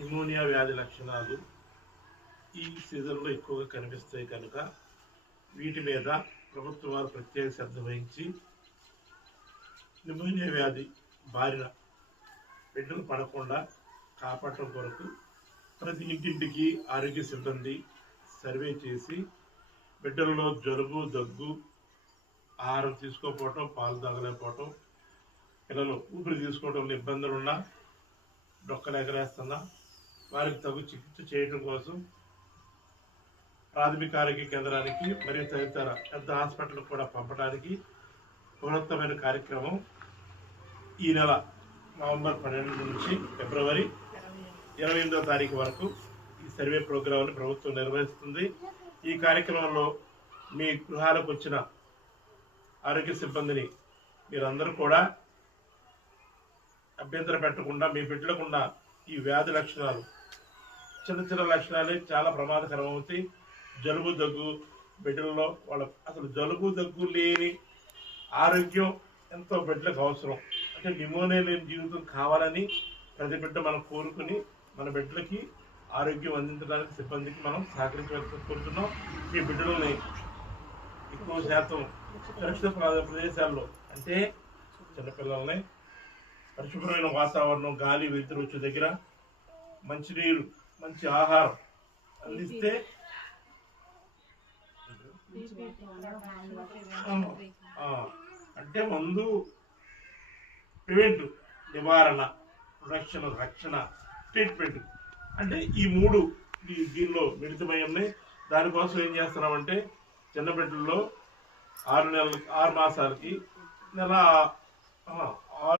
Pneumonia వ్యాధి లక్షణాలు ఈ సీజన్లో ఎక్కువగా కనిపిస్తాయి కనుక వీటి మీద ప్రభుత్వం వారు ప్రత్యేక శ్రద్ధ వహించి న్యూమోనియా వ్యాధి బారిన బిడ్డలు పడకుండా కాపాడటం కొరకు ప్రతి ఇంటింటికి ఆరోగ్య సిబ్బంది సర్వే చేసి బిడ్డలలో జలుబు, దగ్గు, ఆహారం తీసుకోకపోవటం, పాలు తాగలేకపోవటం, పిల్లలు ఊపిరి తీసుకోవడంలో ఇబ్బందులున్నా, డొక్కలు ఎగరేస్తున్నా వారికి తగు చికిత్స చేయడం కోసం ప్రాథమిక ఆరోగ్య కేంద్రానికి మరియు తదితర పెద్ద హాస్పిటల్కి కూడా పంపడానికి బృహత్తమైన కార్యక్రమం ఈ నెల నవంబర్ 12 నుంచి ఫిబ్రవరి 28వ తారీఖు వరకు ఈ సర్వే ప్రోగ్రాంని ప్రభుత్వం నిర్వహిస్తుంది. ఈ కార్యక్రమంలో మీ గృహాలకు వచ్చిన ఆరోగ్య సిబ్బందిని మీరందరూ కూడా అభ్యంతరం పెట్టకుండా మీ బిడ్డలకున్న ఈ వ్యాధి లక్షణాలు చిన్న చిన్న లక్షణాలే చాలా ప్రమాదకరం అవుతాయి. జలుబు, దగ్గు బిడ్డలలో వాళ్ళ అసలు జలుబు, దగ్గు లేని ఆరోగ్యం ఎంతో బిడ్డలకు అవసరం. అంటే న్యూమోనియా లేని జీవితం కావాలని ప్రతి బిడ్డ మనం కోరుకుని మన బిడ్డలకి ఆరోగ్యం అందించడానికి సిబ్బందికి మనం సహకరించవలసి కోరుతున్నాం. ఈ బిడ్డలని ఎక్కువ శాతం సురక్షిత ప్రదేశాల్లో అంటే చిన్నపిల్లల్ని పరిశుభ్రమైన వాతావరణం, గాలి, వెలుతురు వచ్చే దగ్గర మంచినీరు, మంచి ఆహారం అందిస్తే అంటే ముందు ప్రివెంట్, నివారణ, రక్షణ, ట్రీట్మెంట్ అంటే ఈ మూడు దీనిలో మిళితమై ఉన్నాయి. దానికోసం ఏం చేస్తున్నామంటే చిన్న బిడ్డల్లో 6 మాసాలకి నెల